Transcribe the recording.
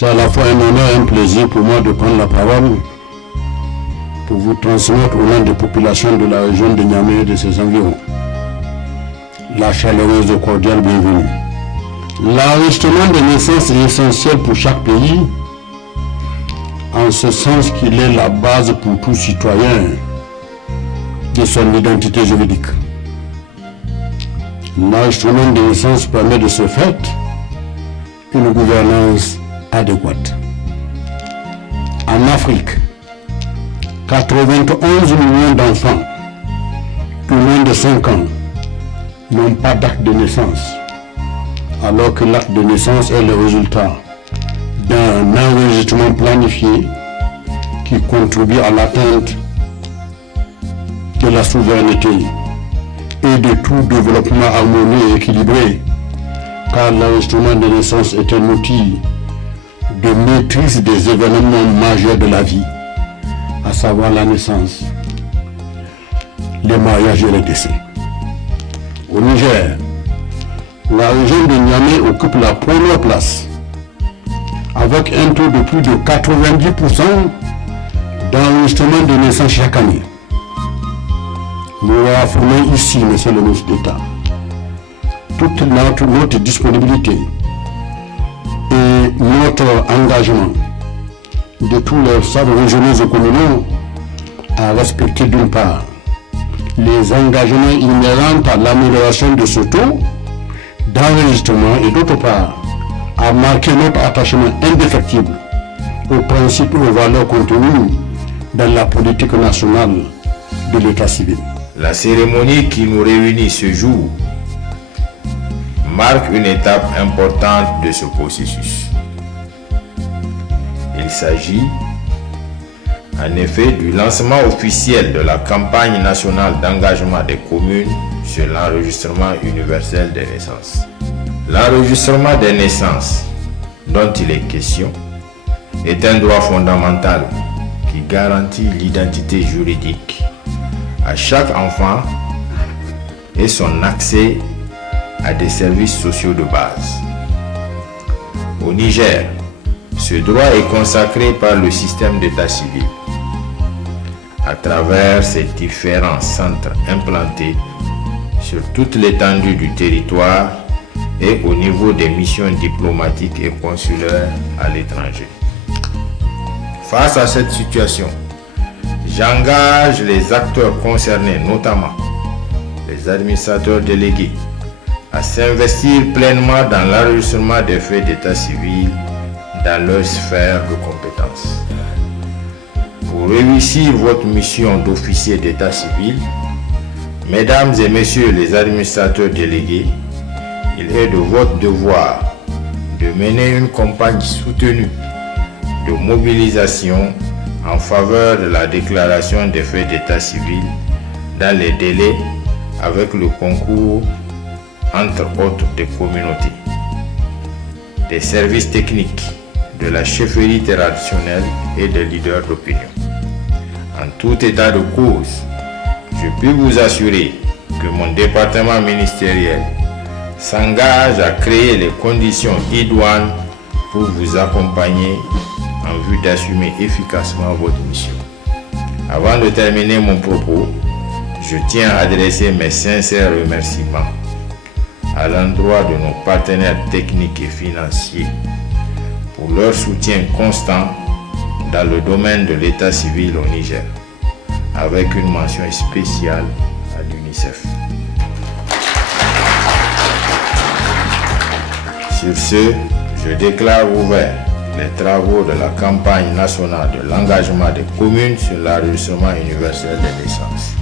C'est à la fois un honneur et un plaisir pour moi de prendre la parole pour vous transmettre au nom des populations de la région de Niamey et de ses environs la chaleureuse et cordiale bienvenue. L'enregistrement des naissances est essentiel pour chaque pays, en ce sens qu'il est la base pour tout citoyen de son identité juridique. L'enregistrement des naissances permet de ce fait une gouvernance adéquate. En Afrique, 91 millions d'enfants de moins de 5 ans n'ont pas d'acte de naissance, alors que l'acte de naissance est le résultat d'un enregistrement planifié qui contribue à l'atteinte de la souveraineté et de tout développement harmonieux et équilibré, car l'enregistrement de naissance est un outil de maîtrise des événements majeurs de la vie, à savoir la naissance, les mariages et les décès. Au Niger, la région de Niamey occupe la première place, avec un taux de plus de 90% d'enregistrement de naissance chaque année. Nous réaffirmons ici, Monsieur le ministre d'État, toute notre disponibilité et notre engagement de tous les sables régionaux et communaux à respecter d'une part les engagements inhérents à l'amélioration de ce taux d'enregistrement et d'autre part à marquer notre attachement indéfectible aux principes et aux valeurs contenues dans la politique nationale de l'état civil. La cérémonie qui nous réunit ce jour marque une étape importante de ce processus. Il s'agit en effet du lancement officiel de la campagne nationale d'engagement des communes sur l'enregistrement universel des naissances. L'enregistrement des naissances dont il est question est un droit fondamental qui garantit l'identité juridique à chaque enfant et son accès à des services sociaux de base. Au Niger, ce droit est consacré par le système d'état civil à travers ses différents centres implantés sur toute l'étendue du territoire et au niveau des missions diplomatiques et consulaires à l'étranger. Face à cette situation, j'engage les acteurs concernés, notamment les administrateurs délégués, à s'investir pleinement dans l'enregistrement des faits d'état civil dans leur sphère de compétences. Pour réussir votre mission d'officier d'état civil, mesdames et messieurs les administrateurs délégués, il est de votre devoir de mener une campagne soutenue de mobilisation en faveur de la déclaration des faits d'état civil dans les délais avec le concours entre autres des communautés, des services techniques, de la chefferie traditionnelle et des leaders d'opinion. En tout état de cause, je puis vous assurer que mon département ministériel s'engage à créer les conditions idoines pour vous accompagner en vue d'assumer efficacement votre mission. Avant de terminer mon propos, je tiens à adresser mes sincères remerciements à l'endroit de nos partenaires techniques et financiers pour leur soutien constant dans le domaine de l'état civil au Niger, avec une mention spéciale à l'UNICEF. Sur ce, je déclare ouvert les travaux de la campagne nationale de l'engagement des communes sur l'enregistrement universel des naissances.